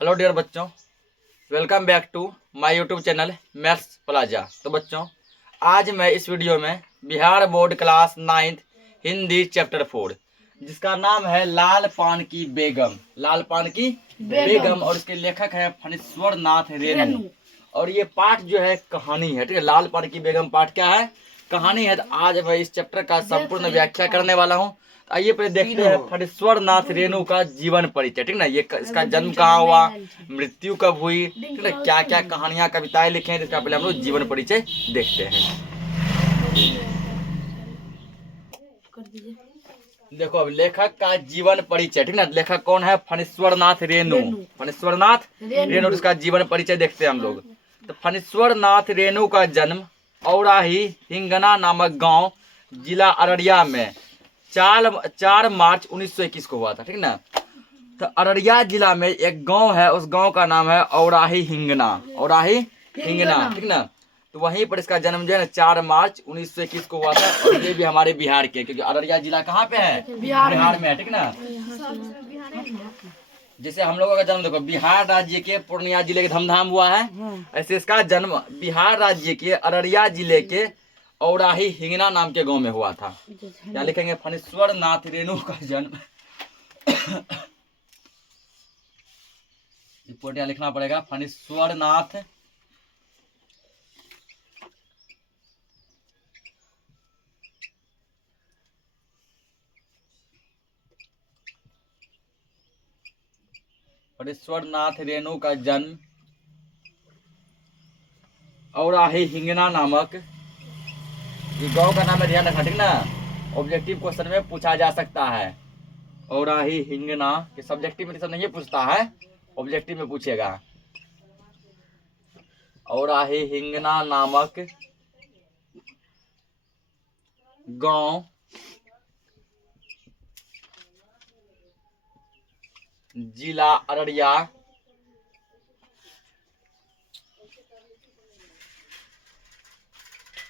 Hello dear बच्चों, welcome back to my YouTube channel Maths Plaza. तो बच्चों, आज मैं इस वीडियो में Bihar board class 9th Hindi chapter 4 जिसका नाम है लाल पान की बेगम, लाल पान की बेगम और इसके लेखक है फणीश्वर नाथ रेणु। और ये पाठ जो है कहानी है, ठीक है। लाल पान की बेगम पाठ क्या है? कहानी है। तो आज मैं इस चैप्टर का संपूर्ण व्याख्या करने वाला हूँ। आइए पहले देखते हैं फणीश्वर नाथ रेणु का जीवन परिचय, ठीक ना। ये इसका जन्म कहाँ हुआ, मृत्यु कब हुई, ठीक ना, क्या क्या कहानियां कविताएं लिखे हैं, इसका पहले हम लोग जीवन परिचय देखते हैं। देखो अब लेखक का जीवन परिचय, ठीक ना। लेखक कौन है? फणीश्वर नाथ रेणु। फणीश्वर नाथ रेणु, इसका जीवन परिचय देखते हैं हम लोग। तो फणीश्वर नाथ रेणु का जन्म औराही हिंगना नामक गांव जिला अररिया में 4 मार्च 1921 को हुआ था, ठीक ना। तो अररिया जिला में एक गांव है, उस गांव का नाम है औराही हिंगना। औराही हिंगना, ठीक ना। तो वहीं पर इसका जन्म जो है ना 4 मार्च 1921 को हुआ था। और ये भी हमारे बिहार के, क्योंकि अररिया जिला कहाँ पे है? बिहार में है, ठीक ना। जैसे हम लोगों का जन्म देखो बिहार राज्य के पूर्णिया जिले के धमधाम हुआ है, ऐसे इसका जन्म बिहार राज्य के अररिया जिले के औराही हिंगना नाम के गांव में हुआ था। क्या लिखेंगे? फणीश्वर नाथ रेणु का जन्म रिपोर्ट यहाँ लिखना पड़ेगा। फणीश्वर नाथ फणीश्वर नाथ रेणु का जन्म औराही हिंगना नामक, ये गांव का नाम है, ध्यान रखना, ठीक ना। ऑब्जेक्टिव क्वेश्चन में पूछा जा सकता है। औराही हिंगना के सब्जेक्टिव में सब नहीं पूछता है, ऑब्जेक्टिव में पूछेगा। औराही हिंगना नामक गांव जिला अररिया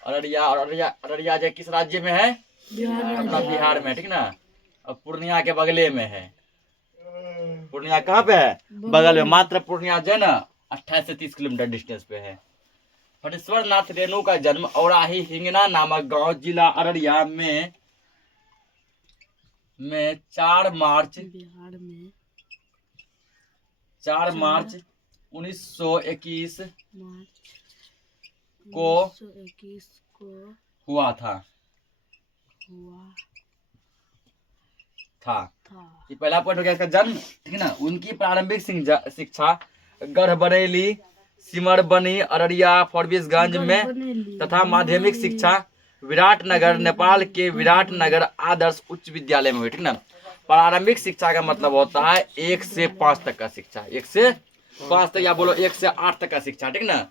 अररिया और अररिया जो किस राज्य में है? अपना बिहार में, ठीक ना। अब पूर्णिया के बगले में है। पूर्णिया कहाँ पे है? बगल में। मात्र पूर्णिया जो है ना 28 से 30 किलोमीटर डिस्टेंस पे है। फणीश्वर नाथ रेणु का जन्म औराही हिंगना नामक गांव जिला अररिया में 4 मार्च 1921 को हुआ था। ये पहला पॉइंट हो गया इसका जन्म, ठीक है ना। उनकी प्रारंभिक शिक्षा गढ़बरेली, सिमरबनी, अररिया, फॉरबिसगंज में तथा माध्यमिक शिक्षा विराटनगर, नेपाल के विराटनगर आदर्श उच्च विद्यालय में हुई, ठीक ना। प्रारंभिक शिक्षा का मतलब होता है 1 से 5 तक का शिक्षा। 1 से 5 तक, या बोलो 1 से 8 तक का शिक्षा, ठीक ना।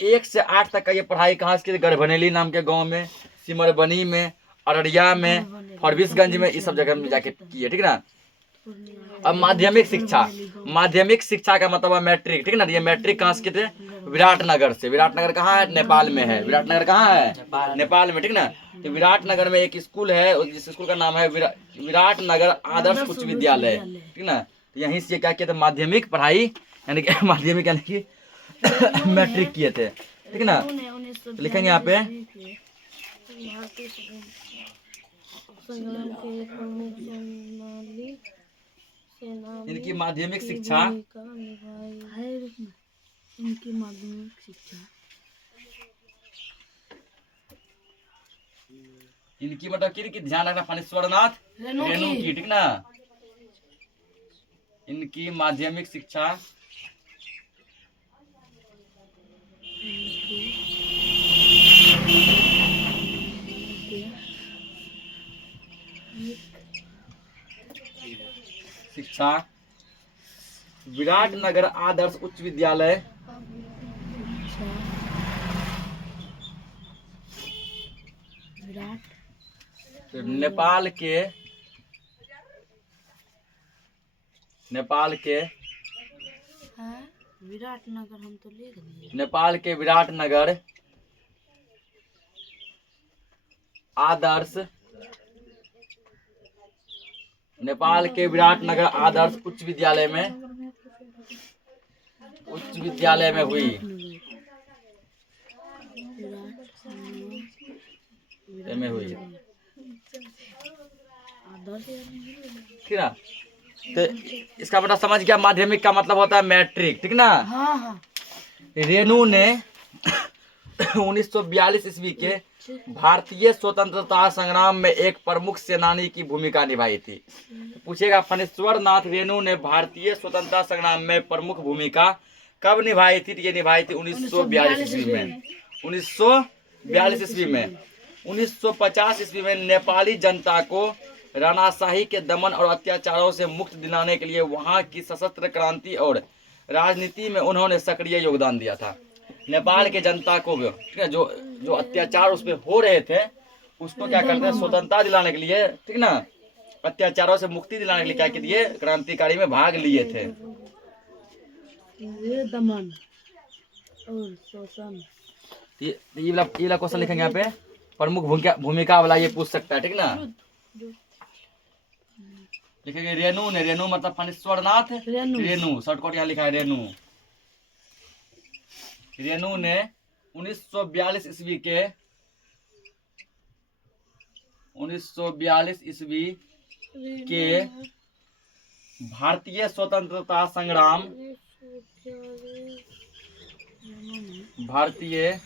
1 से 8 तक का ये पढ़ाई कहाँ से की? गढ़बरेली नाम के गाँव में, सिमरबनी में, अररिया में, फॉरबिसगंज में, इस सब जगह में जाके की है, ठीक ना। अब माध्यमिक शिक्षा का मतलब है मैट्रिक, ठीक ना। ये मैट्रिक कहाँ से किए थे? विराटनगर से। विराटनगर कहाँ है? नेपाल में है। विराटनगर कहाँ है? नेपाल में, ठीक ना। तो विराटनगर में एक स्कूल है, जिस स्कूल का नाम है विराटनगर आदर्श उच्च विद्यालय, ठीक ना। तो यहीं से क्या किए थे? माध्यमिक पढ़ाई, यानी कि माध्यमिक यानी कि मैट्रिक किए थे, ठीक ना। तो लिखेंगे यहाँ पे इनकी माध्यमिक शिक्षा इनकी मतलब की ध्यान रखना, फणीश्वर नाथ रेणु की, ठीक ना। इनकी माध्यमिक शिक्षा विराटनगर आदर्श उच्च विद्यालय नेपाल के विराटनगर, हम तो लिख दिए। नेपाल के विराटनगर आदर्श नेपाल के विराटनगर आदर्श उच्च विद्यालय में उच्च विद्यालय में हुई। में हुई, ठीक ना। तो इसका मतलब समझ गया, माध्यमिक का मतलब होता है मैट्रिक, ठीक ना। रेणु ने 1942 ईस्वी के भारतीय स्वतंत्रता संग्राम में एक प्रमुख सेनानी की भूमिका निभाई थी। पूछेगा फणीश्वर नाथ रेणु ने भारतीय स्वतंत्रता संग्राम में प्रमुख भूमिका कब निभाई थी? तो ये निभाई थी 1942 ईस्वी में। 1942 ईस्वी में। 1950 ईस्वी में नेपाली जनता को राणाशाही के दमन और अत्याचारों से मुक्त दिलाने के लिए वहां की सशस्त्र क्रांति और राजनीति में उन्होंने सक्रिय योगदान दिया था। नेपाल के जनता को, ठीक है, जो अत्याचार उस पर हो रहे थे उसको क्या करते हैं, स्वतंत्रता दिलाने के लिए, ठीक ना, अत्याचारों से मुक्ति दिलाने के लिए क्या किए, क्रांतिकारी में भाग लिए थे। दमन और शोषण, ये वाला क्वेश्चन लिखेंगे यहाँ पे, प्रमुख भूमिका वाला ये पूछ सकता है, ठीक ना। लिखेंगे रेणु ने, रेणु मतलब फणीश्वर नाथ रेणु, शॉर्टकट यहाँ लिखा है रेणु। रेणु ने 1942 ईस्वी के 1942 ईस्वी के भारतीय स्वतंत्रता संग्राम, भारतीय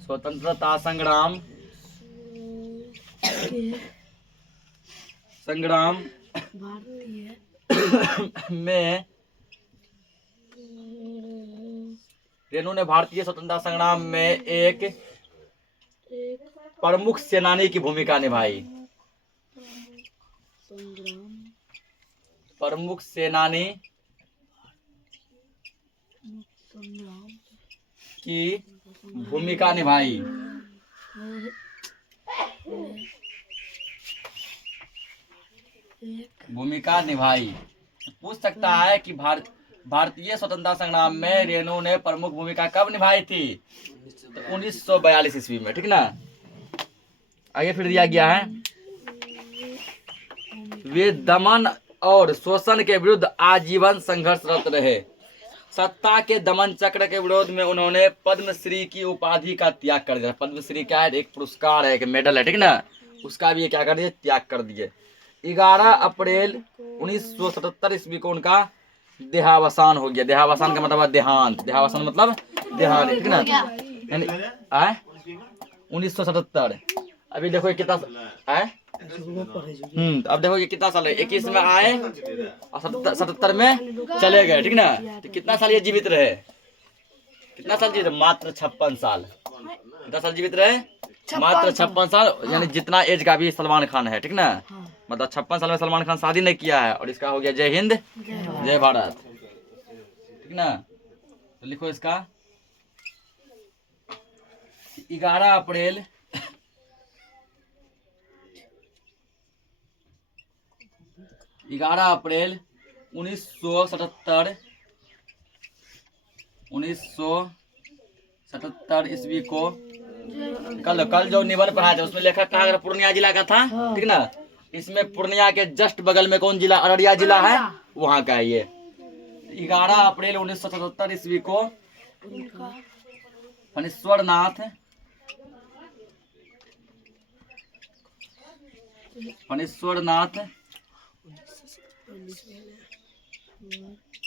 स्वतंत्रता संग्राम भारतीय में रेणु ने भारतीय स्वतंत्रता संग्राम में एक प्रमुख सेनानी की भूमिका निभाई। प्रमुख सेनानी की भूमिका निभाई। भूमिका निभाई पूछ सकता है कि भारतीय स्वतंत्रता संग्राम में रेणु ने प्रमुख भूमिका कब निभाई थी? 1942 ईस्वी में, ठीक ना। आगे फिर दिया गया है, वे दमन और शोषण के विरुद्ध आजीवन संघर्षरत रहे। सत्ता के दमन चक्र के विरोध में उन्होंने पद्मश्री की उपाधि का त्याग कर दिया। पद्मश्री क्या है? एक पुरस्कार है, एक मेडल है, ठीक ना, उसका भी ये क्या कर दिए, त्याग कर दिए। 11 अप्रैल 1977 ईस्वी को उनका देहावसान हो गया। देहावसान का मतलब है देहांत। देहावसान मतलब देहांत, ठीक ना। 1977। अभी देखो ये कितना है, अब देखो ये कितना साल है, 21 में आए और 77 में चले गए, ठीक ना। तो कितना साल ये जीवित रहे? कितना साल जीवित? मात्र 56 साल। कितना साल जीवित रहे? मात्र 56 साल, यानी जितना एज का भी सलमान खान है, ठीक ना। मतलब 56 साल में सलमान खान शादी नहीं किया है। और इसका हो गया जय हिंद जय भारत, ठीक ना। तो लिखो इसका 11 अप्रैल 1977 ईस्वी को कल जो निबंध पढ़ाया था उसमें लेखक कहा पूर्णिया जिला का था, ठीक ना। इसमें पूर्णिया के जस्ट बगल में कौन जिला? अररिया जिला है, वहां का है ये। 11 अप्रैल 1977 ईस्वी को फणीश्वर नाथ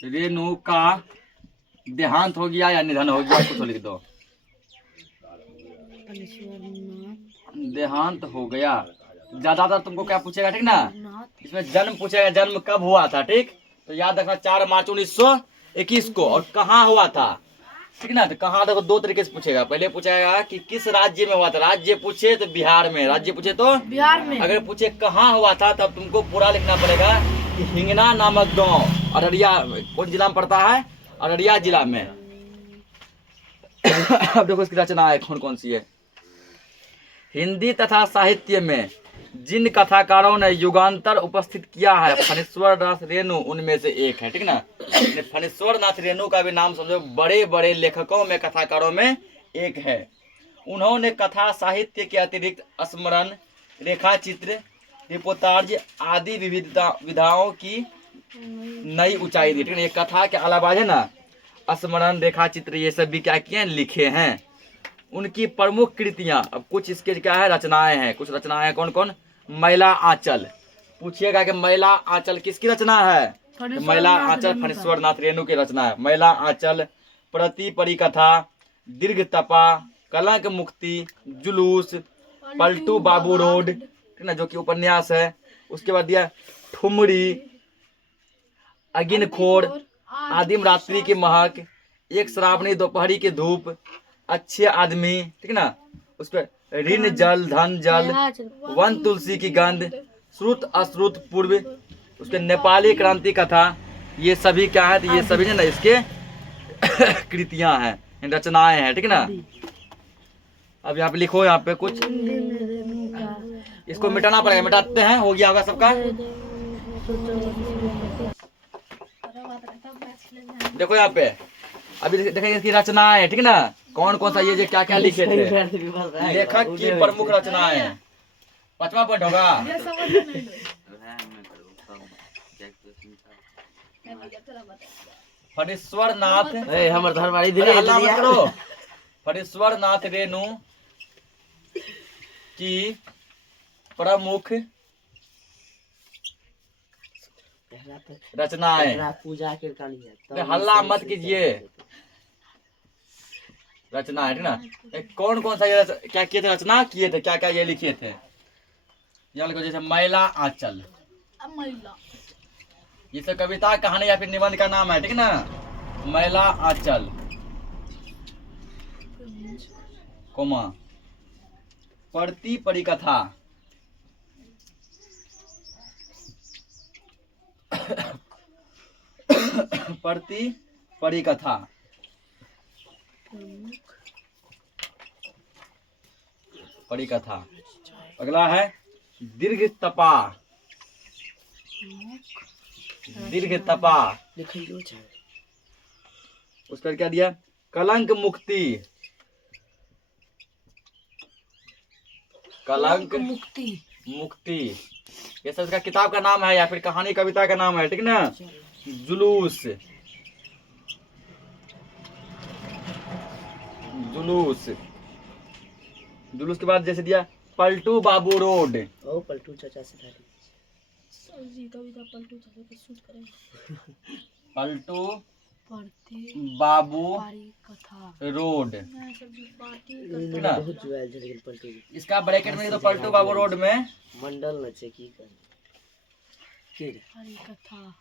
रेणु का देहांत हो गया या निधन हो गया, कुछ लिख दो। देहांत हो गया। ज्यादातर तुमको क्या पूछेगा, ठीक ना, इसमें जन्म पूछेगा, जन्म कब हुआ था, ठीक। तो याद रखना 4 मार्च 1921 को। और कहाँ हुआ था, ठीक ना। तो कहाँ, देखो 2 तरीके से पूछेगा। पहले पूछेगा कि किस राज्य में हुआ था। राज्य पूछे तो बिहार में, राज्य पूछे तो बिहार में। अगर पूछे कहाँ हुआ था तब तुमको पूरा लिखना पड़ेगा कि हिंगना नामक गांव अररिया, कौन जिला में पड़ता है? अररिया जिला में। अब देखो इसकी रचना है कौन कौन सी है। हिंदी तथा साहित्य में जिन कथाकारों ने युगांतर उपस्थित किया है, फणीश्वर नाथ रेणु उनमें से एक है, ठीक ना। फणीश्वर नाथ रेणु का भी नाम समझो बड़े बड़े लेखकों में, कथाकारों में एक है। उन्होंने कथा साहित्य के अतिरिक्त स्मरण, रेखा चित्र, हिपोतार्ज आदि विविधता विधाओं की नई ऊंचाई दी। ठीक है, ये कथा के अलावा है ना स्मरण रेखा चित्र ये सब भी क्या किए हैं, लिखे हैं। उनकी प्रमुख कृतियां, अब कुछ इसके क्या है रचनाएं हैं, कुछ रचनाएं हैं। कौन कौन? मैला आंचल। पूछिएगा कि मैला आंचल किसकी रचना है? मैला आंचल फणीश्वर नाथ रेणु की रचना है। मैला आंचल, प्रति परिकथा, दीर्घ तपा, कलंक मुक्ति, जुलूस, पलटू बाबू रोड, ठीक ना, जो कि उपन्यास है। उसके बाद दिया ठुमरी, अगिनखोर, आदिम रात्रि की महक, एक श्रावणी दोपहरी की धूप, अच्छे आदमी, ठीक ना, उस पर ऋण जल धन जल, वन तुलसी की गंध, श्रुत अश्रुत पूर्व, उसके नेपाली क्रांति कथा, ये सभी क्या है? तो ये सभी ना इसके कृतियां हैं, रचनाएं हैं। ठीक ना, अब यहाँ पे लिखो, यहाँ पे कुछ इसको मिटाना पड़ेगा, मिटाते हैं, हो गया होगा सबका। देखो यहाँ पे अभी देखेंगे इसकी रचनाएं, ठीक ना, कौन कौन सा ये जो क्या क्या लिखे थे, लेखक की प्रमुख रचनाएं। 5वां पॉइंट होगा। फणीश्वर नाथ, हमर धरवाड़ी अरे हल्ला मत करो। फणीश्वर नाथ रेणु की प्रमुख रचनाएं। पूजा के अरे हल्ला मत कीजिए। रचना है, ठीक ना, कौन कौन सा ये क्या किए थे, रचना किए थे, क्या क्या ये लिखे थे। यहाँ लिखो जैसे मैला आंचल, ये सब कविता कहानी या फिर निबंध का नाम है। ठीक ना, मैला आंचल, कोमा, प्रति परिकथा, प्रति परिकथा, परिकथा। अगला है दीर्घ तपा, दीर्घ तपा, उस पर क्या दिया? कलंक मुक्ति, कलंक मुक्ति, मुक्ति, ये सब इसका किताब का नाम है या फिर कहानी कविता का नाम है। ठीक ना, जुलूस, जुलूस, जुलूस के बाद जैसे दिया पलटू बाबू रोड, ओ पलटू चाचा से कविता पलटू चाचा पे शूट करेंगे। पलटू पढ़ते बाबू कथा रोड, ना? बहुत जुआल लेकिन पलटू इसका ब्रैकेट में तो पलटू बाबू रोड में मंडल न छे की कर के हरी कथा,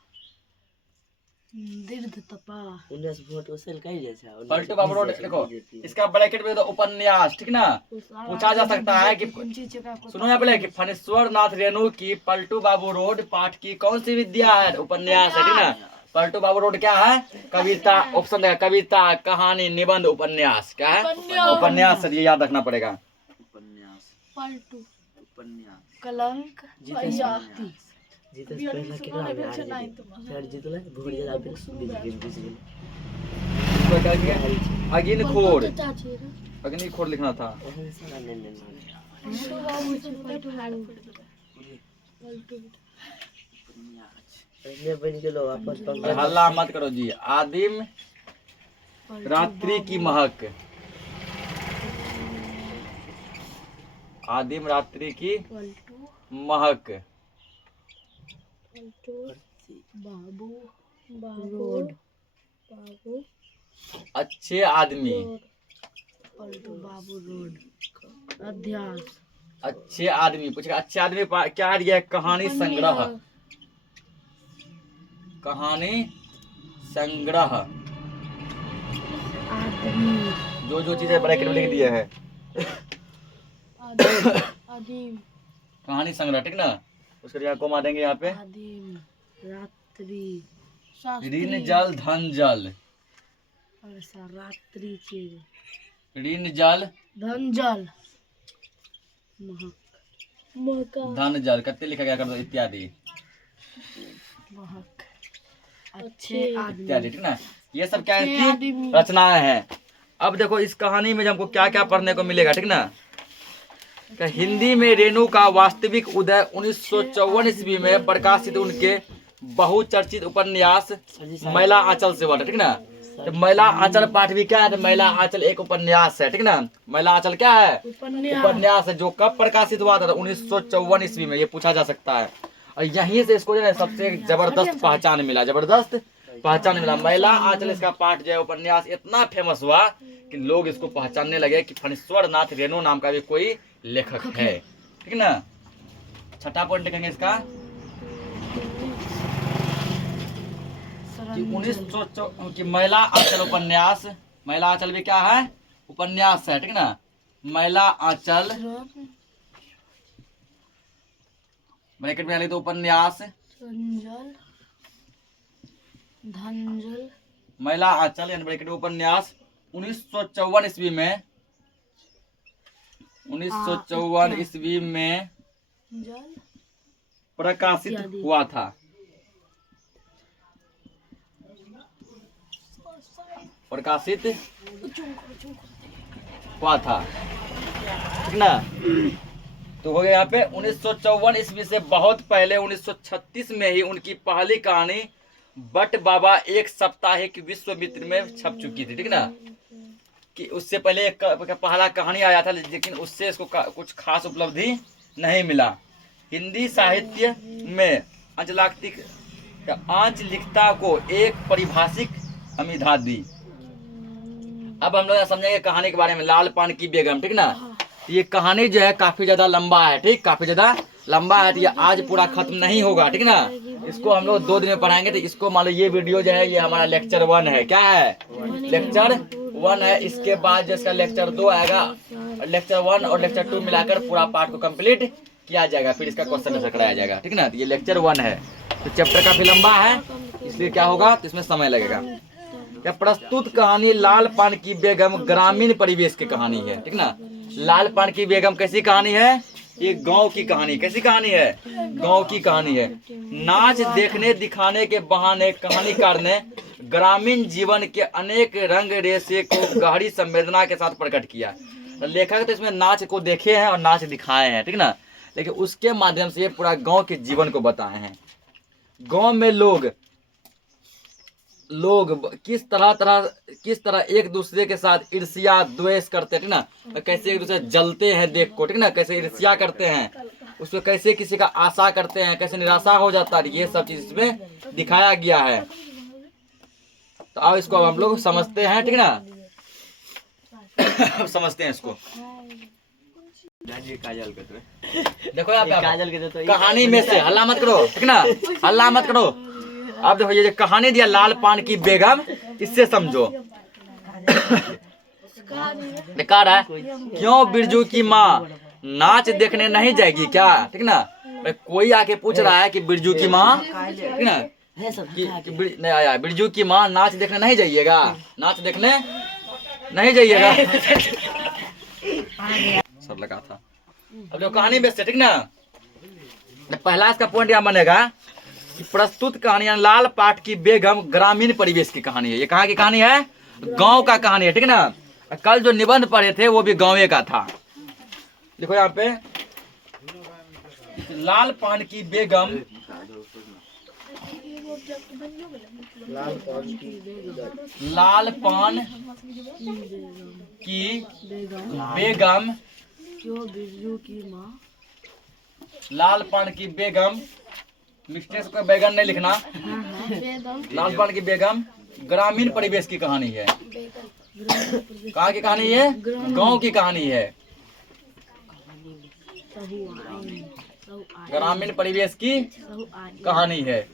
दीर्घ तपा, 19 वोट उसल कई जाय छा। पलटू बाबू रोड। देखो इसका ब्रैकेट में तो उपन्यास, ठीक ना, पूछा जा सकता है कि सुनो यहाँ पे कि फणीश्वर नाथ रेणु की पलटू बाबू रोड पाठ की कौन सी विद्या है? उपन्यास है। ठीक ना, पलटू बाबू रोड क्या है? कविता। ऑप्शन है कविता, कहानी, निबंध, उपन्यास। क्या है? उपन्यास। सर ये याद रखना पड़ेगा। उपन्यास, पलटू, उपन्यास, कलंक, जीते पहला कितना में आ गया सर जीतला भोर जला पे बीच गेल इसको क्या किया? अग्निखोर, अग्निखोर लिखना था। पहले बन गेलो वापस अरे हल्ला मत करो जी। आदिम रात्रि की महक, आदिम रात्रि की महक, बाबू, रोड, बाबू, अच्छे आदमी, पलटू बाबू रोड, अध्यास, अच्छे आदमी। पूछेगा अच्छे आदमी क्या दिया है? कहानी संग्रह, कहानी संग्रह। आदमी, जो जो चीजें ब्रैकेट में लिख दिए है आदिम, कहानी संग्रह। ठीक ना, उसके लिए कोमा देंगे यहाँ पे। आदिम, रात्रि, ऋण जल धन जल, ऐसा रात्रि चीज, ऋण जल धन जल, महक, महका, धन जल कत्ते लिखा गया कर दो इत्यादि, महक, अच्छे आदमी, इत्यादि। ठीक ना, ये सब क्या है की रचनाएं हैं। अब देखो इस कहानी में हमको क्या क्या पढ़ने को मिलेगा। ठीक ना, कि हिंदी में रेणु का वास्तविक उदय 1954 ईस्वी में प्रकाशित उनके बहुचर्चित उपन्यास मैला आंचल से हुआ था, ठीक ना। तो मैला आंचल पाठ भी क्या है, तो मैला आंचल एक उपन्यास है, ठीक ना। मैला आंचल क्या है, उपन्यास है, जो कब प्रकाशित हुआ था, 1954 ईस्वी में, ये पूछा जा सकता है। और यहीं से इसको जो है सबसे जबरदस्त पहचान मिला, जबरदस्त पहचान मिला। मैला आंचल इसका पाठ जो है उपन्यास इतना फेमस हुआ कि लोग इसको पहचानने लगे कि फणीश्वर नाथ रेणु नाम का भी कोई लेखक है, ठीक ना। छठा पॉइंट लिखेंगे इसका कि 1900 कि मैला आंचल उपन्यास, मैला आंचल भी क्या है, उपन्यास है, ठीक ना। मैला आंचल ब्रैकेट में लिख दो उपन्यास, संजल धंजल मैला आंचल यानी ब्रैकेट में उपन्यास 1954 ईस्वी में, 1954 ईस्वी में जल प्रकाशित इत्यादि। हुआ था, प्रकाशित हुआ था, ठीक ना। तो हो गया यहाँ पे 1954 ईस्वी से बहुत पहले 1936 में ही उनकी पहली कहानी बट बाबा एक साप्ताहिक विश्व मित्र में छप चुकी थी, ठीक ना। कि उससे पहले एक पहला कहानी आया था, लेकिन उससे इसको कुछ खास उपलब्धि नहीं मिला। हिंदी साहित्य में आंचलिकता को एक परिभाषिक अमिधा दी। अब हम लोग समझेंगे कहानी के बारे में। लाल पान की बेगम, ठीक ना। ये कहानी जो है काफी ज्यादा लंबा है, ठीक, काफी ज्यादा लंबा है, तो ये आज पूरा खत्म नहीं होगा, ठीक ना। इसको हम लोग 2 दिन में पढ़ाएंगे। तो इसको मान लो ये वीडियो जो है ये हमारा लेक्चर 1 है, क्या है, लेक्चर 1 है। इसके बाद जो इसका लेक्चर 2 आएगा, लेक्चर 1 और लेक्चर 2 मिलाकर पूरा पार्ट को कंप्लीट किया जाएगा, फिर इसका क्वेश्चन आंसर कराया जाएगा, ठीक ना। तो ये लेक्चर 1 है, तो चैप्टर काफी लंबा है, इसलिए क्या होगा, तो इसमें समय लगेगा। यह प्रस्तुत कहानी लाल पान की बेगम ग्रामीण परिवेश की कहानी है, ठीक ना। लाल पान की बेगम कैसी कहानी है, ये गांव की कहानी, कैसी कहानी है, गांव की कहानी है। नाच देखने दिखाने के बहाने कहानीकार ने ग्रामीण जीवन के अनेक रंग रेशे को गहरी संवेदना के साथ प्रकट किया। लेखक तो इसमें नाच को देखे हैं और नाच दिखाए हैं, ठीक ना, लेकिन उसके माध्यम से ये पूरा गांव के जीवन को बताए हैं। गांव में लोग किस तरह एक दूसरे के साथ ईर्ष्या द्वेष करते हैं, ठीक ना। तो कैसे एक दूसरे जलते हैं देख को, ठीक ना, कैसे ईर्ष्या करते हैं, उसमें कैसे किसी का आशा करते हैं, कैसे निराशा हो जाता है, ये सब चीज इसमें दिखाया गया है। तो अब इसको हम लोग समझते हैं, ठीक ना। समझते हैं इसको। देखो यहाँ पे काजल के तो कहानी में से हल्ला मत करो, ठीक ना, हल्ला मत करो। अब देखो ये जो कहानी दिया लाल पान की बेगम, इससे समझो। बेकार है, क्यों बिरजू की माँ नाच देखने नहीं जाएगी क्या, ठीक ना। कोई आके पूछ रहा है कि बिरजू की माँ, ठीक ना, नहीं आया, बिरजू की माँ नाच देखने नहीं जाइएगा, नाच देखने नहीं जाइएगा, सब लगा था। अब जो कहानी बेस्ट है, ठीक ना। पहला इसका पॉइंट यहाँ बनेगा कि प्रस्तुत कहानी लाल पाठ की बेगम ग्रामीण परिवेश की कहानी है। ये कहाँ की कहानी है, गांव का कहानी है, ठीक ना। कल जो निबंध पढ़े थे वो भी गांव का था। देखो यहाँ पे लाल पान की बेगम, लाल पान की बेगम, क्यों बिरजू की माँ, लाल पान की बेगम, मिस्टेक को बैगन नहीं लिखना, लाल पान की बेगम ग्रामीण परिवेश की कहानी है। कहाँ की कहानी है, गांव की कहानी है, ग्रामीण परिवेश की कहानी है।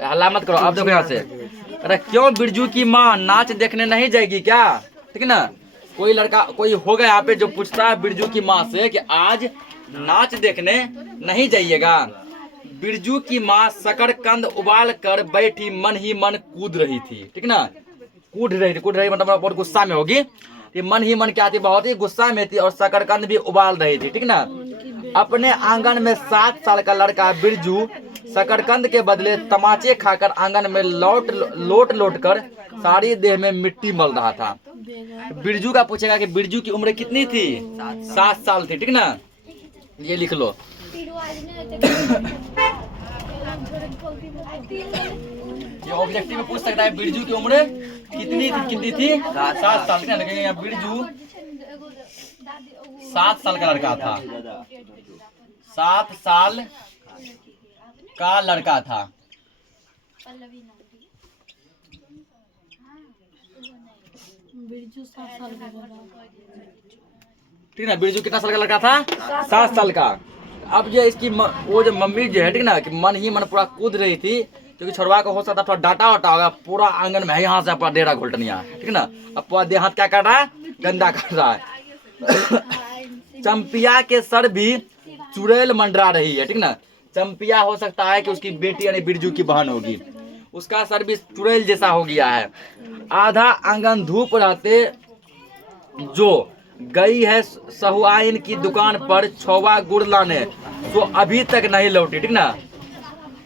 हल्ला मत करो। अब देखो यहाँ से, अरे क्यों बिरजू की माँ नाच देखने नहीं जाएगी क्या, ठीक ना। कोई लड़का कोई होगा यहाँ पे जो पूछता है बिरजू की माँ से कि आज नाच देखने नहीं जाइएगा। बिरजू की माँ शकरकंद उबाल कर बैठी मन ही मन कूद रही थी, ठीक ना। कूद रही मतलब बहुत गुस्सा में होगी। ये मन ही मन क्या थी, बहुत ही गुस्सा में थी और शकरकंद भी उबाल रही थी, ठीक ना। अपने आंगन में 7 साल का लड़का बिरजू शकरकंद के बदले तमाचे खाकर आंगन में लोट कर सारी देह में मिट्टी मल रहा था। बिरजू का पूछेगा कि बिरजू की उम्र कितनी थी? 7 साल थी, ठीक ना? ये लिख लो। ये ऑब्जेक्टिव में पूछ सकता है बिरजू की उम्र कितनी थी? 7 साल, ठीक ना? लेकिन यहाँ बिरजू 7 साल का लड़का था। 7 साल का लड़का था। बिरजू 7 साल का बड़ा। ठीक ना? बिरजू कितना साल का लड़का था? 7 साल का। अब ये इसकी वो जो मम्मी जो है, ठीक ना, कि मन ही मन पूरा कूद रही थी, क्योंकि छोरवा को हो सकता थोड़ा डाटा वाटा होगा। पूरा आंगन में है, यहाँ से अपना डेरा घुलटनिया, ठीक ना? अब पूरा देह हाथ क्या कर रहा है? गंदा कर रहा है। चंपिया के सर भी चुड़ैल मंडरा रही है, ठीक ना? चंपिया हो सकता है कि उसकी बेटी यानी बिरजू की बहन होगी। उसका सर भी चुड़ैल जैसा हो गया है। आधा आंगन धूप रहते जो गई है सहुआइन की दुकान पर छौवा गुड़ लाने, तो अभी तक नहीं लौटी, ठीक ना?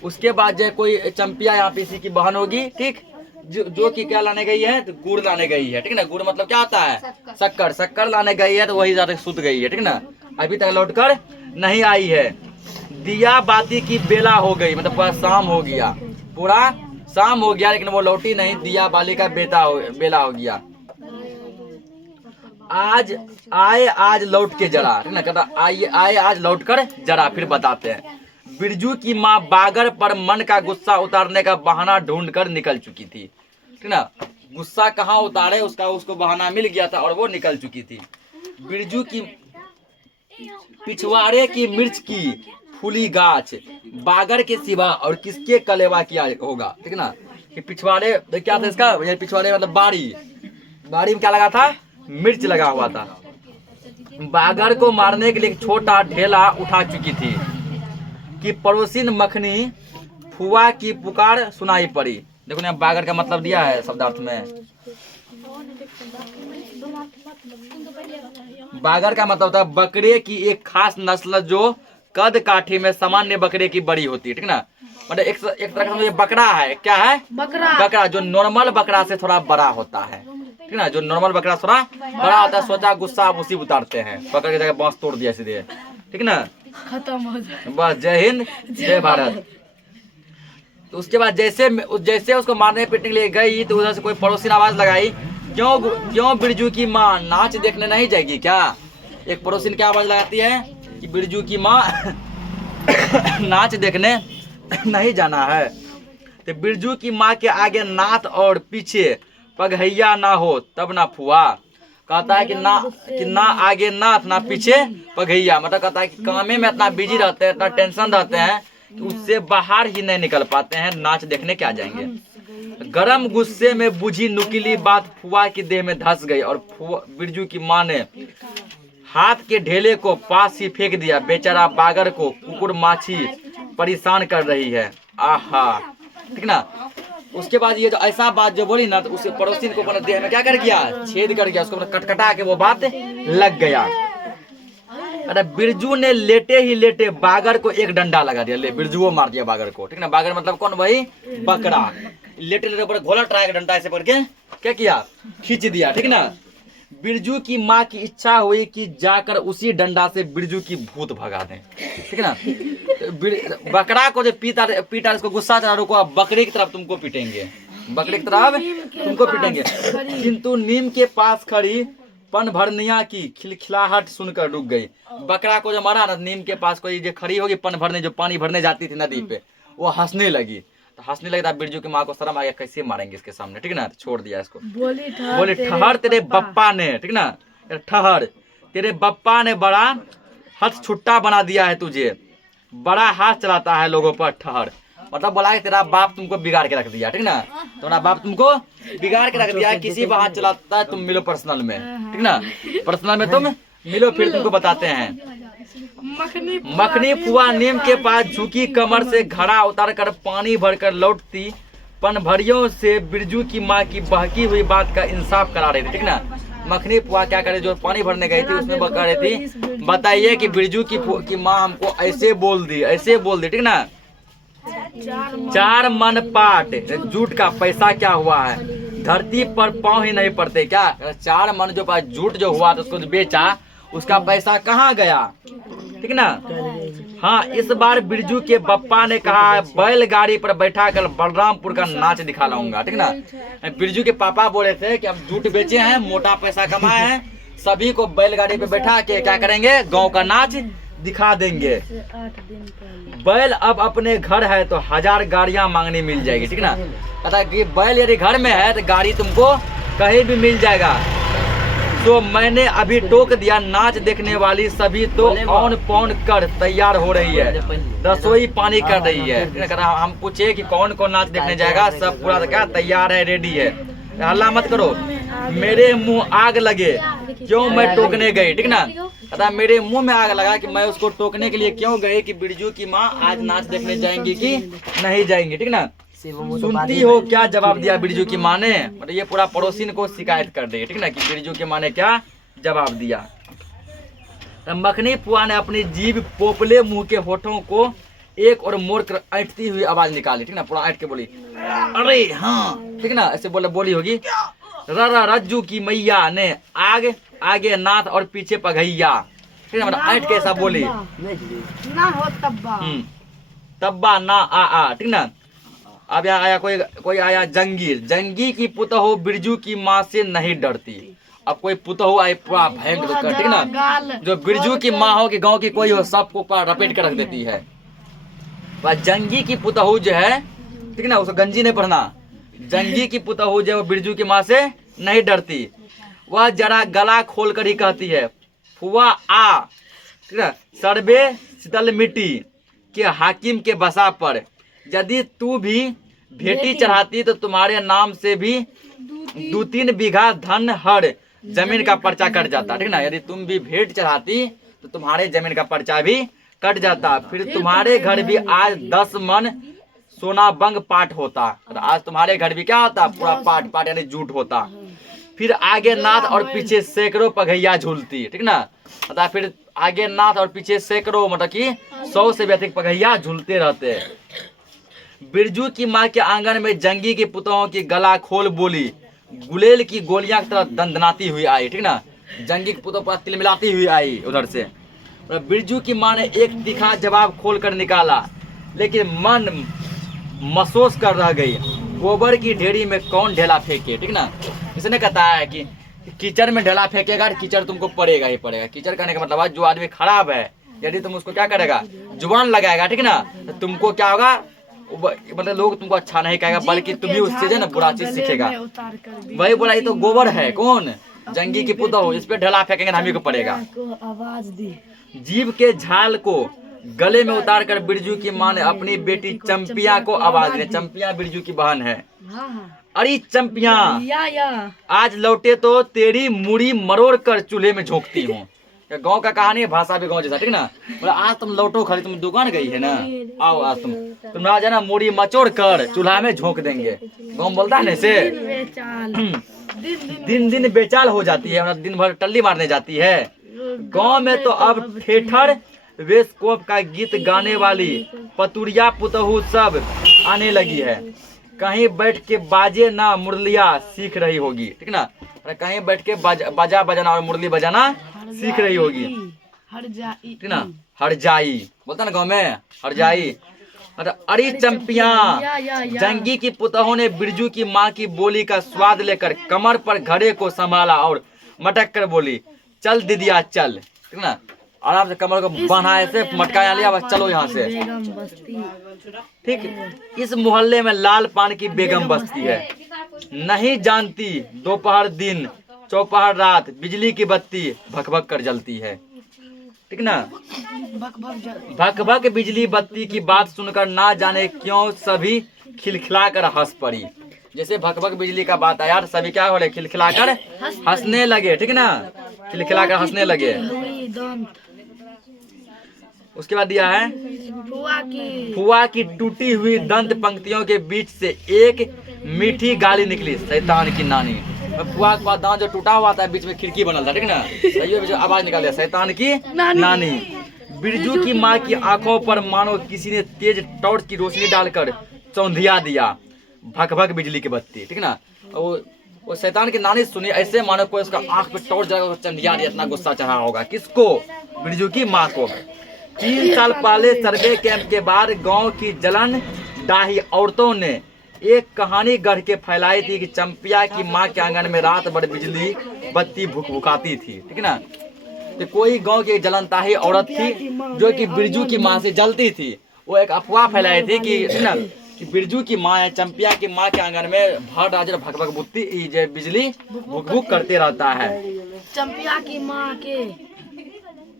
उसके बाद जो कोई चंपिया यहाँ पे इसी की बहन होगी, ठीक, जो कि क्या लाने गई है? तो गुड़ लाने गई है, ठीक ना? गुड़ मतलब क्या होता है? शक्कर लाने गई है, तो वही जाकर सुत गई है, ठीक ना? अभी तक लौट कर नहीं आई है। दिया बाती की बेला हो गई, मतलब पूरा शाम हो गया, पूरा शाम हो गया, लेकिन वो लौटी नहीं। दिया बाली का बेला हो गया। आज लौट के जरा, ठीक ना? कहता आए आज लौट कर जरा, फिर बताते हैं। बिरजू की माँ बागर पर मन का गुस्सा उतारने का बहाना ढूंढ कर निकल चुकी थी, ठीक ना? गुस्सा कहाँ उतारे उसको बहाना मिल गया था और वो निकल चुकी थी। बिरजू की पिछवाड़े की मिर्च की फूली गाछ बागर के सिवा और किसके कलेवा किया होगा, ठीक ना? कि पिछवाड़े क्या था इसका? ये पिछवाड़े मतलब बाड़ी में क्या लगा था? मिर्च लगा हुआ था। बागर को मारने के लिए एक छोटा ढेला उठा चुकी थी कि पड़ोसिन मखनी फुआ की पुकार सुनाई पड़ी। देखो यहाँ बागर का मतलब दिया है शब्दार्थ में। बागर का मतलब होता है बकरे की एक खास नस्ल जो कद काठी में सामान्य बकरे की बड़ी होती है, ठीक ना? मतलब एक तरह का ये बकरा है। क्या है? बकरा जो नॉर्मल बकरा से थोड़ा बड़ा होता है, ठीक ना? जो नॉर्मल बकरा थोड़ा बड़ा होता है। सोचा गुस्सा आप उसी उतारते हैं, पकड़ के जगह बांस तोड़ दिया सीधे, ठीक ना? खत्म हो जाए। बस जय हिंद जय भारत। तो उसके बाद जैसे उसको मारने पीटने के लिए गई, तो उधर से कोई पड़ोसी ने आवाज लगाई, क्यों बिरजू की माँ नाच देखने नहीं जाएगी क्या? एक पड़ोसी ने क्या आवाज लगाती है कि बिरजू की माँ नाच देखने नहीं जाना है। तो बिरजू की माँ के आगे नाथ और पीछे पगहैया ना हो तब ना फुआ। कहता है कि ना आगे नाथ ना पीछे पगहैया, मतलब कहता है कि कामे में इतना बिजी रहते हैं, इतना टेंशन रहते हैं कि उससे बाहर ही नहीं निकल पाते हैं, नाच देखने क्या जाएंगे। गरम गुस्से में बुझी नुकीली बात फुआ की देह में धंस गई और बिरजू की माँ ने हाथ के ढेले को पास ही फेंक दिया। बेचारा बागर को कुकुर माछी परेशान कर रही है। आहा, ठीक ना? उसके बाद ये जो ऐसा बात जो बोली ना, तो उस पड़ोसी को अपने देह में क्या कर गया? छेद कर गया, उसको कटकटा के वो बात लग गया। अरे बिरजू ने लेटे ही लेटे बागर को एक डंडा लगा दिया। ले बिरजू मार दिया बागर को, ठीक ना? बागर मतलब कौन? वही बकरा। लेटे लेटे ऊपर घोला ट्राई डंडा ऐसे करके क्या किया? खींच दिया, ठीक ना? बिरजू की माँ की इच्छा हुई कि जाकर उसी डंडा से बिरजू की भूत भगा दें, ठीक ना? बकरा को जो पीटा इसको गुस्सा चढ़ा, रुको बकरी की तरफ तुमको पीटेंगे, बकरी की तरफ तुमको पीटेंगे। किंतु नीम के पास खड़ी पन भरनिया की खिलखिलाहट सुनकर रुक गई। बकरा को जो मारा ना, नीम के पास कोई जो खड़ी होगी पन भरने, जो पानी भरने जाती थी नदी पे, वो हंसने लगी। तो हंसने लगी था। बिरजू की माँ को शर्म आ गया, कैसे मारेंगे इसके सामने, ठीक ना? तो छोड़ दिया इसको। बोली ठहर तेरे बप्पा ने, ठीक ना? ठहर तेरे बप्पा ने बड़ा हथ छुट्टा बना दिया है तुझे, बड़ा हाथ चलाता है लोगों पर। ठहर मतलब बोला कि तेरा बाप तुमको बिगाड़ के रख दिया, ठीक ना? तुम्हारा बाप तुमको बिगाड़ के रख दिया, किसी पर हाथ चलाता है, तुम मिलो पर्सनल में, ठीक ना? पर्सनल में तुम मिलो, फिर तुमको बताते हैं। मखनी फुआ नीम के पास झुकी कमर से घड़ा उतार कर पानी भरकर लौटती पनभरियों से बिरजू की माँ की बहकी हुई बात का इंसाफ करा रही थी, ठीक ना? मखनी पुआ क्या करे, जो पानी भरने गई थी उसमें कह रही थी बताइए कि बिरजू की माँ हमको ऐसे बोल दी, ठीक ना। 4 मन पाट झूठ का पैसा क्या हुआ है, धरती पर पाँव ही नहीं पड़ते क्या। 4 मन जो झूठ जो हुआ तो उसको बेचा, उसका पैसा कहाँ गया, ठीक ना। हाँ, इस बार बिरजू के बप्पा ने कहा बैलगाड़ी पर बैठा कर बलरामपुर का नाच दिखा लाऊंगा, ठीक ना। बिरजू के पापा बोले थे कि हम झूठ बेचे हैं, मोटा पैसा कमाए हैं, सभी को बैलगाड़ी पे बैठा के क्या करेंगे, गांव का नाच दिखा देंगे। बैल अब अपने घर है तो 1000 गाड़ियां मांगनी मिल जाएगी, ठीक ना। पता कि बैल यदि घर में है तो गाड़ी तुमको कहीं भी मिल जाएगा। तो मैंने अभी टोक दिया, नाच देखने वाली सभी तो ऑन पौन कर तैयार हो रही है, रसोई पानी कर रही है। हम पूछे कि कौन कौन नाच देखने जाएगा, सब पूरा क्या तैयार है, रेडी है। हल्ला मत करो, मेरे मुंह आग लगे क्यों मैं टोकने गई, ठीक ना। अतः मेरे मुंह में आग लगा कि मैं उसको टोकने के लिए क्यों गई कि बिरजू की माँ आज नाच देखने जाएंगी कि नहीं जाएंगी, ठीक ना। सुनती हो क्या जवाब दिया बिरजू की माँ ने, मतलब ये पूरा पड़ोसिन को शिकायत कर दी, ठीक ना, कि बिरजू की माँ ने क्या जवाब दिया। तो मखनी पुआ ने अपनी जीभ पोपले मुंह के होठों को एक और मोड़ कर ऐंठती हुई आवाज निकाली, ठीक ना, पूरा ऐंठ के बोली अरे हाँ, ठीक ना, ऐसे बोली होगी। रज्जू की मैया ने आगे नाथ और पीछे पघैया, ठीक ना, मतलब ऐंठ के ऐसा बोली ना हो तब्बा ना आ, ठीक ना। अब यहाँ आया कोई आया जंगी की पुतहु बिरजू की माँ से नहीं डरती। अब कोई पुतहु आए पूरा भयंकर, ठीक ना, जो बिरजू की माँ हो कि गांव की कोई हो, सबको रपेट कर रख देती है। वह जंगी की पुतहु जो है, ठीक ना, उसको गंजी नहीं पढ़ना, जंगी की पुतहु जो बिरजू की माँ से नहीं डरती। वह जरा गला खोल कर ही कहती है फुआ आ, ठीक है, सरबे शीतल मिट्टी के हाकिम के बसा पर, यदि तू भी भेटी चढ़ाती तो तुम्हारे नाम से भी 2-3 बीघा धन हर जमीन का पर्चा कट जाता, ठीक ना। यदि तुम भी भेंट चढ़ाती तो तुम्हारे जमीन का पर्चा भी कट जाता, फिर तुम्हारे घर भी आज 10 मन सोना बंग पाठ होता। आज तुम्हारे घर भी क्या होता, पूरा पाठ यानी झूठ होता। फिर आगे नाथ और पीछे सैकड़ों पघैया झूलती, ठीक ना। अतः फिर आगे नाथ और पीछे सैकड़ों, मतलब कि 100 से भी अधिक पघैया झूलते रहते। बिरजू की माँ के आंगन में जंगी की पुतों की गला खोल बोली, गुलेल की गोलियां की तरह दंदनाती हुई आई, ठीक ना। जंगी की पुतों पर तिलमिलाती हुई आई उधर से। बिरजू की माँ ने एक तीखा जवाब खोल कर निकाला, लेकिन मन मसोस कर रह गई। गोबर की ढेरी में कौन ढेला फेंके, ठीक ना। इसने कहता है कि कीचड़ में ढेला फेंकेगा, कीचड़ तुमको पड़ेगा ही पड़ेगा। कीचड़ कहने का मतलब जो आदमी खराब है, यदि तुम उसको क्या करेगा, जुबान लगाएगा, ठीक ना, तो तुमको क्या होगा, मतलब लोग तुमको अच्छा नहीं कहेगा, बल्कि तुम भी उससे जो है ना बुरा चीज सीखेगा। वही बोला, ये तो गोबर है, कौन, जंगी की पुतहु, इस पे ढेला फेंकेंगे हम ही को पड़ेगा। आवाज दी। जीभ के झाल को गले में उतार कर बिरजू की माँ ने अपनी बेटी चंपिया को आवाज दी। चंपिया बिरजू की बहन है। अरे चंपिया, आज लौटे तो तेरी मुड़ी मरोड़ कर चूल्हे में झोंकती हूँ। गांव का कहानी है, भाषा भी गांव जैसा, ठीक ना। बोला आज तुम लौटो, खाली तुम दुकान गई है ना, आओ आज तुम आज है ना मुड़ी मचोड़ कर चूल्हा में झोंक देंगे। गांव बोलता है ना इसे, दिन बेचाल हो जाती है, दिन भर टल्ली मारने जाती है। गांव में तो अब ठेठर वेस्कोप का गीत गाने वाली पतुरिया पुतहु सब आने लगी है। कहीं बैठ के बाजे ना मुरलिया सीख रही होगी, ठीक ना, कहीं बैठ के बाजा बजाना और मुरली बजाना सीख रही होगी, ठीक ना। हर जाई बोलता ना गांव में, हर जाई। अरे चंपिया, जंगी की पुतहु ने बिरजू की माँ की बोली का स्वाद लेकर कमर पर घड़े को संभाला और मटक कर बोली, चल दीदिया चल, ठीक ना। आराम से कमर को बंधा से मटका यहाँ लिया, बस चलो यहाँ से, ठीक। इस मोहल्ले में लाल पान की बेगम बस्ती है, नहीं जानती दोपहर दिन चौपहर रात बिजली की बत्ती भक भक कर जलती है, ठीक ना। भक भक बिजली बत्ती की बात सुनकर ना जाने क्यों सभी खिलखिलाकर हंस पड़ी। जैसे भक भक बिजली का बात आया, सभी क्या हो रहे, खिलखिलाकर हंसने लगे, ठीक ना, खिलखिलाकर हंसने लगे। उसके बाद दिया है फुआ की टूटी हुई दंत पंक्तियों के बीच से एक मीठी गाली निकली, शैतान की नानी। फुआ का दांत जो टूटा हुआ था बीच में खिड़की बनल था, ठीक ना, सही है, आवाज निकाल दिया, शैतान की नानी। बिरजू की माँ की आंखों पर मानो किसी ने तेज टॉर्च की रोशनी डालकर चौंधिया दिया, भक भक बिजली की बत्ती, ठीक ना। वो शैतान की नानी सुनी, ऐसे मानो कोई उसका आंख पे टॉर्च जला चौंधिया दिया, इतना गुस्सा चढ़ा होगा। किसको? बिरजू की माँ को। 3 साल पहले सर्वे कैंप के बाद गांव की जलन डाही औरतों ने एक कहानी गढ़ के फैलाई थी कि चंपिया की माँ के आंगन में रात भर बिजली बत्ती भुकभुकाती थी, ठीक ना। तो कोई गांव की जलनताही औरत थी जो कि बिरजू की माँ से जलती थी। वो एक अफवाह फैलाई थी कि ना कि बिरजू की माँ है, चंपिया की माँ के आंगन में भर राज भक भक बुत्ती बिजली भुक भुक करते रहता है। चंपिया की माँ के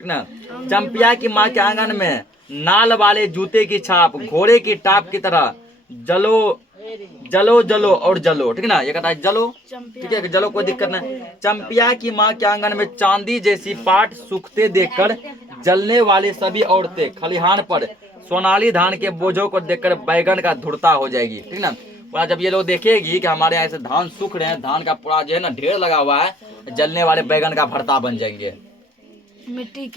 ना चंपिया की माँ के आंगन में नाल वाले जूते की छाप घोड़े की टाप की तरह जलो जलो जलो और जलो, ठीक ना। ये कहता है जलो, ठीक है, जलो, कोई दिक्कत नहीं। चंपिया की माँ के आंगन में चांदी जैसी पाट सूखते देखकर जलने वाली सभी औरतें खलिहान पर सोनाली धान के बोझों को देखकर बैगन का धुरता हो जाएगी, ठीक ना। और जब ये लोग देखेगी कि हमारे यहाँ से धान सूख रहे हैं, धान का पूरा जो है ना ढेर लगा हुआ है, जलने वाले बैगन का भरता बन जाएंगे। मिट्टी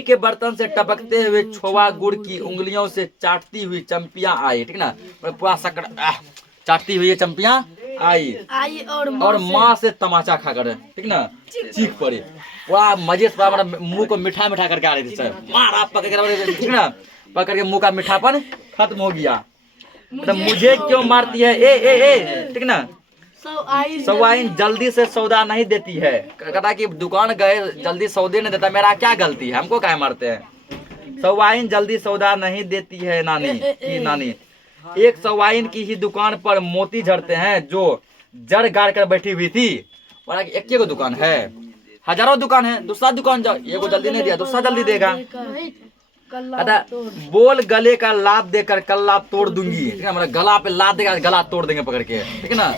के बर्तन से टपकते हुए छोवा गुड़ की उंगलियों से चाटती हुई चंपिया आई, ठीक ना। पूरा शक्कर चाटती हुई चंपिया आई और माँ से तमाचा खाकर, ठीक ना, चीख पड़ी। पूरा मजे से मुंह को मिठा मिठा करके आ रही थी, मारा पकड़ के, ठीक ना, पकड़ के मुंह का मीठापन खत्म हो गया। तो मुझे क्यों मारती है, ए, ठीक ना। सवाइन जल्दी से सौदा नहीं देती है, कहता कि दुकान गए जल्दी सौदे नहीं देता, मेरा क्या गलती है, हमको काहे मारते हैं। सवाइन जल्दी सौदा नहीं देती है नानी। एक सवाइन की ही दुकान पर मोती झड़ते हैं जो जड़ गाड़ कर बैठी हुई थी। और एक ही दुकान है, हजारों दुकान है, दूसरा दुकान जाओ, ये को जल्दी नहीं दिया, दूसरा जल्दी देगा। बोल गले का लात देकर कल्ला तोड़ दूंगी, ठीक है, मतलब गला पे लात देगा, गला तोड़ देंगे पकड़ के, ठीक है ना।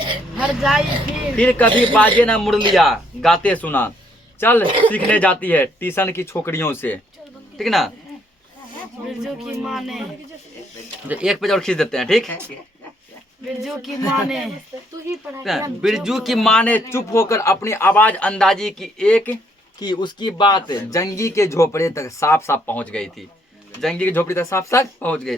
फिर कभी बाजे ना मुरलिया गाते सुना, चल सीखने जाती है ट्यूशन की छोकरियों से, ठीक ना। बिरजू की माँ ने एक पेज और खींच देते हैं, ठीक। बिरजू की माँ ने बिरजू की माँ ने चुप होकर अपनी आवाज अंदाजी की उसकी बात जंगी के झोपड़े तक साफ साफ पहुंच गई थी, जंगी की झोपड़ी तक साफ साफ पहुंच गई।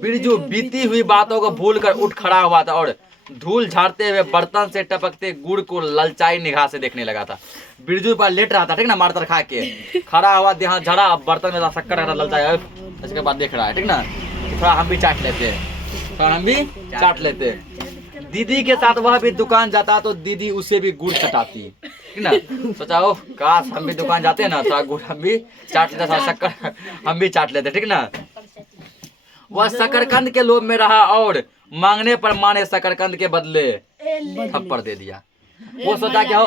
बिरजू बीती हुई बातों को भूलकर उठ खड़ा हुआ था और धूल झाड़ते हुए बर्तन से टपकते गुड़ को ललचाई निगाह से देखने लगा था। बिरजू पर लेट रहा था, ठीक ना, मारतर खा के खड़ा हुआ, ध्यान झड़ा, बर्तन में शक्कर ललचाया, इसके बाद देख रहा है, ठीक ना। थोड़ा हम भी चाट लेते, दीदी के साथ वह भी दुकान जाता तो दीदी उसे भी गुड़ चटाती, ठीक ना। सोचा ओ काश हम भी दुकान जाते ना, थोड़ा गुड़ हम भी चाट लेते, थोड़ा शक्कर हम भी चाट लेते, ठीक ना। वह शकरकंद के लोभ में रहा और मांगने पर माँ ने शकरकंद के बदले थप्पड़ दे दिया। वो सोचा क्या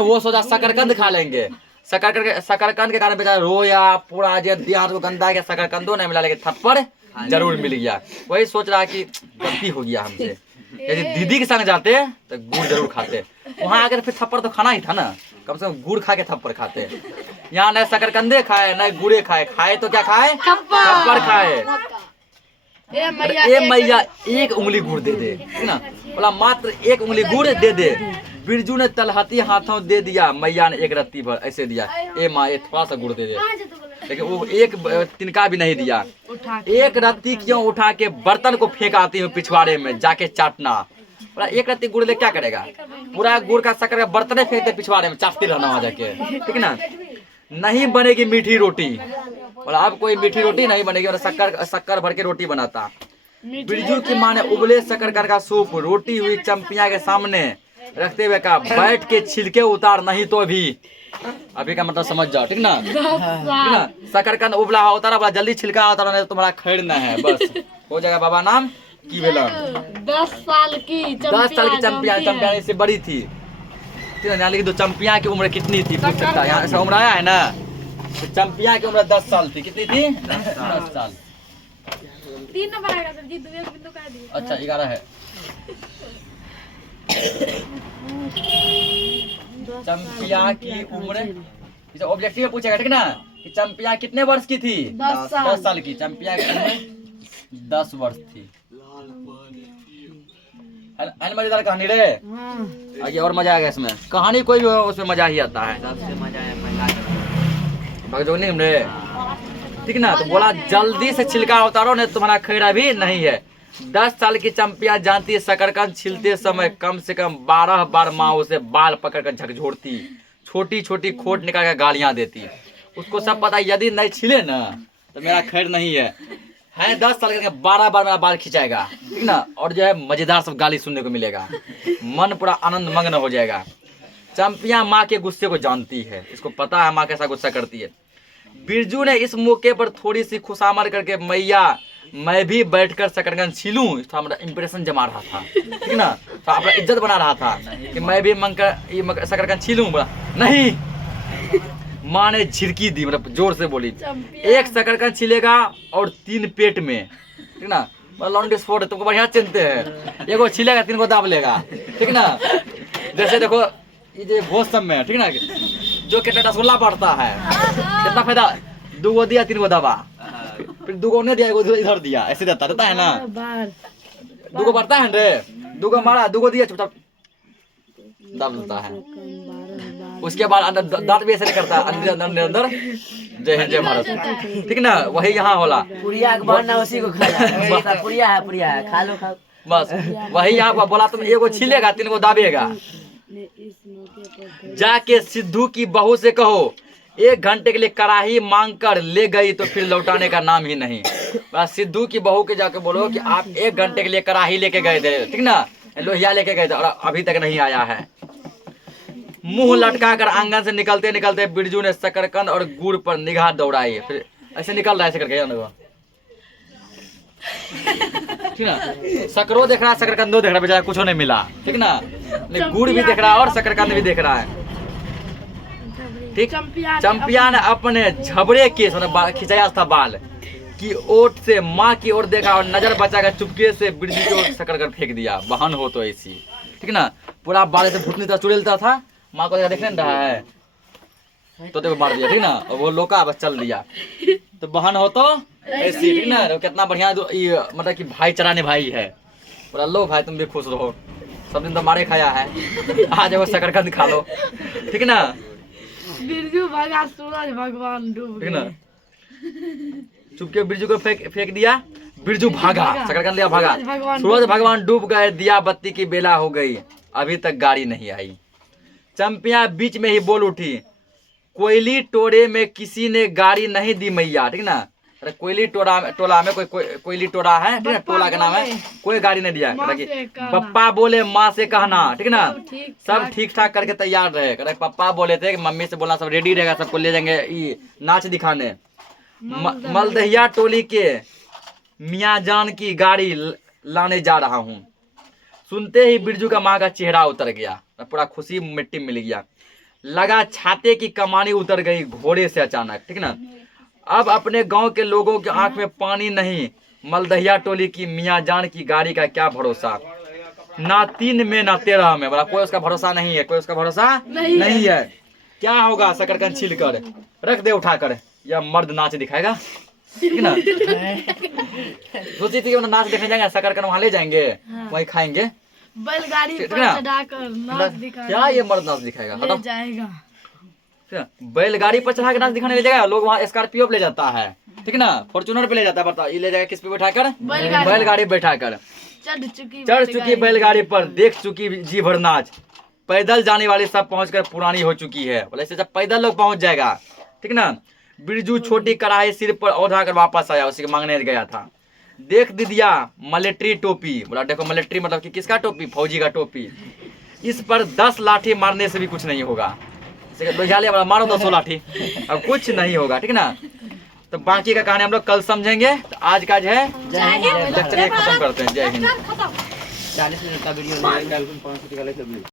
वो सोचा शकरकंद खा लेंगे, शकरकंद के कारण बेचारा रोया, पूरा देहात को गंदा गया, शकरकंदों नहीं मिला, लेकिन थप्पड़ जरूर मिल गया। वही सोच रहा कि गलती हो गया हमसे, यदि दीदी के संग जाते तो गुड़ जरूर खाते, वहाँ आकर फिर थप्पड़ तो खाना ही था ना, कम से कम गुड़ खा के थप्पड़ खाते। यहाँ न शकरकंदे खाए न गुड़े खाए तो क्या खाए, थप्पड़ खाए। ए मैया एक उंगली गुड़ दे दे, ना, बोला मात्र एक उंगली गुड़ दे दे। बिरजू ने तलहती हाथों दे दिया, मैया ने एक रत्ती भर ऐसे दिया, ए माँ ये थोड़ा सा गुड़ दे दे, लेकिन वो एक तिनका भी नहीं दिया। एक रत्ती क्यों उठा के बर्तन को फेंक आती हूँ पिछवाड़े में जाके चाटना। बोला एक रत्ती गुड़ ले क्या करेगा, पूरा गुड़ का शक्कर का बर्तन फेंकते पिछवाड़े में, चाटते रहना वहां जाके, ठीक ना। नहीं बनेगी मीठी रोटी, बोला अब कोई मीठी रोटी नहीं बनेगी, और शक्कर भर के रोटी बनाता। बिरजू की माँ ने उबले शकरकंद का सूप रोटी हुई चंपिया के सामने रखते हुए कहा, बैठ के छिलके उतार, नहीं तो अभी का मतलब समझ जाओ, ठीक ना, ठीक ना। शकरकंद उबला उतारा, बोला जल्दी छिलका उतारा नहीं तो तुम्हारा खरीदना है, बस हो जाएगा। बाबा नाम की बेला 10 साल की चंपिया इससे बड़ी थी, ठीक है। लेकिन तो चंपिया की उम्र कितनी थी पूछ सकता है, यहाँ से उम्र आया है ना, तो चंपिया की उम्र 10 साल थी, कितनी थी, 10 साल। 3 नंबर आएगा सर जी, 2 बिंदु का दिए, अच्छा 11 है। चंपिया की उम्र इसे ऑब्जेक्टिव में पूछेगा, ठीक ना, कि चंपिया कितने वर्ष की थी, 10 साल की। चंपिया की उम्र 10 वर्ष थी। है मजेदार कहानी रे। आगे और मजा आ गया इसमें, कहानी कोई भी हो उसमें मजा ही आता है। सबसे मजा है पहला भगजोनी रे, ठीक ना। तो बोला जल्दी से छिलका उतारो नहीं तुम्हारा खैर अभी नहीं है। 10 साल की चंपिया जानती है शकरकंद छीलते समय कम से कम 12 बार माँ उसे बाल पकड़कर झकझोरती, छोटी छोटी खोट निकाल कर गालियां देती। उसको सब पता है यदि नहीं छिले ना तो मेरा खैर नहीं है 10 साल का 12 बार मेरा बाल खिंचाएगा, ठीक ना। और जो है मजेदार सब गाली सुनने को मिलेगा, मन पूरा आनंद मग्न हो जाएगा। चंपिया माँ के गुस्से को जानती है, इसको पता है माँ कैसा गुस्सा करती है। बिरजू ने इस मौके पर थोड़ी सी खुशामद करके मैया मैं भी बैठकर शकरकंद छीलूं, थोड़ा इंप्रेशन जमा रहा था, ठीक ना। तो अपना इज्जत बना रहा था कि मैं भी शकरकंद छीलूं। बोला नहीं। माँ ने झिड़की दी, मतलब जोर से बोली, एक शकरकंद छिलेगा और 3 पेट में, ठीक ना। लॉन्ग स्पॉट तुमको बढ़िया चिंते है, एगो छिलेगा 3 को दाब लेगा, ठीक ना। जैसे देखो ये भोज सब में, ठीक ना, जो कितना रसगुल्ला बढ़ता है कितना फायदा, 2 गो दिया 3 को दबा, फिर 2 गो नहीं दिया 1 गो इधर दिया, ऐसे देता है ना। 2 गो बढ़ता है रे, 2 गो मारा 2 गो दिया चुपचाप दब देता है। उसके बाद अंदर दांत भी ऐसे नहीं करता, अंदर जय हिंद जय भारत, ठीक ना। वही यहाँ होला पुड़िया के बनना उसी को खाना पुड़िया है खा लो खाओ बस। वही यहाँ पर बोला तुम 1 गो छिलेगा 3 को दाबेगा। जाके सिद्धू की बहू से कहो 1 घंटे के लिए कढ़ाई मांग कर ले गई तो फिर लौटाने का नाम ही नहीं। बस सिद्धू की बहू के जाके बोलो कि आप 1 घंटे के लिए कढ़ाई लेके गए थे, ठीक ना, लोहिया लेके गए थे और अभी तक नहीं आया है। मुंह लटका कर आंगन से निकलते निकलते बिरजू ने शकरकंद और गुड़ पर निगाह दौड़ाई। फिर ऐसे निकल रहा है ऐसे करके, ठीक ना। सकरो देख रहा है, शकरकंदो देख रहा है, बेचारा कुछ नहीं मिला, ठीक ना। गुड़ भी देख रहा है और शकरकंद भी देख रहा है, ठीक। चंपिया ने अपने झबरे के खिंचाया था बाल की ओट से माँ की ओर देखा और नजर बचाकर चुपके से बिरजू की ओर शकरकंद फेंक दिया। बहन हो तो ऐसी, ठीक ना। पूरा बाल से भूतनी तरह चुड़ेलता था, माँ को देखने नहीं रहा है तो देखो मार दिया, ठीक ना। और वो लोका बस चल दिया। तो बहन हो तो ऐसी, ठीक ना। कितना बढ़िया मतलब कि भाईचारा निभाई है। बोला लो भाई तुम भी खुश रहो, सब दिन तो मारे खाया है, आज वो शकरकंद खा लो, ठीक ना। बिरजू भागा, सूरज भगवान डूब ठीक ना। चुपके बिरजू को फेंक दिया, बिरजू भागा, शकरकंद लिया भागा। सूरज भगवान डूब गए, दिया बत्ती की बेला हो गई, अभी तक गाड़ी नहीं आई। चंपिया बीच में ही बोल उठी, कोयली टोरे में किसी ने गाड़ी नहीं दी मैया, ठीक ना। अरे कोयली टोला में कोयली टोरा है, ठीक ना, टोला का नाम है, कोई गाड़ी नहीं दिया। पप्पा बोले माँ से कहना, ठीक ना, सब ठीक ठाक करके तैयार रहे। पप्पा बोले थे कि मम्मी से बोलना सब रेडी रहेगा, सबको ले जाएंगे नाच दिखाने। मलदहिया टोली के मियाँ जान की गाड़ी लाने जा रहा हूँ। सुनते ही बिरजू का माँ का चेहरा उतर गया, पूरा खुशी मिट्टी मिल गया। लगा छाते की कमानी उतर गई घोड़े से अचानक, ठीक ना। अब अपने गांव के लोगों के आंख में पानी नहीं, मलदहिया टोली की मियाँ जान की गाड़ी का क्या भरोसा, ना 3 में ना 13 में। बोला कोई उसका भरोसा नहीं है, कोई उसका भरोसा नहीं है। क्या होगा शकरकंद छील कर रख दे उठाकर, या मर्द नाच दिखाएगा, ठीक ना। सोची थी कि नाच देखने जाएंगे, शकरकंद वहाँ ले जाएंगे, वहीं खाएंगे, बैलगाड़ी पर चढ़ाकर नाच दिखाएगा। क्या ये मर्द नाच दिखाएगा, ले जाएगा, बैलगाड़ी पर चढ़ा के नाच दिखाने ले जाएगा। लोग वहाँ स्कॉर्पियो पे ले जाता है, ठीक ना, फॉर्च्यूनर पे ले जाता है। बताओ ये ले जाएगा किस पे बैठाकर, बैलगाड़ी बैठाकर। चढ़ चुकी बैलगाड़ी पर, देख चुकी जी भर नाच, पैदल जाने वाली सब पहुंचकर पुरानी हो चुकी है। बोले जब पैदल लोग पहुंच जाएगा, ठीक ना। बिरजू छोटी कढ़ाई सिर पर ओढ़ा कर वापस आया, उसी के मांगने गया था। देख दीदिया मिलिट्री टोपी। बोला देखो मिलिट्री मतलब कि किसका टोपी, फौजी का टोपी। इस पर 10 लाठी मारने से भी कुछ नहीं होगा। मारो 200 लाठी, अब कुछ नहीं होगा, ठीक ना। तो बाकी का कहानी हम लोग कल समझेंगे। तो आज का जो है लेक्चर खत्म करते हैं। जय हिंद। 40 मिनट का वीडियो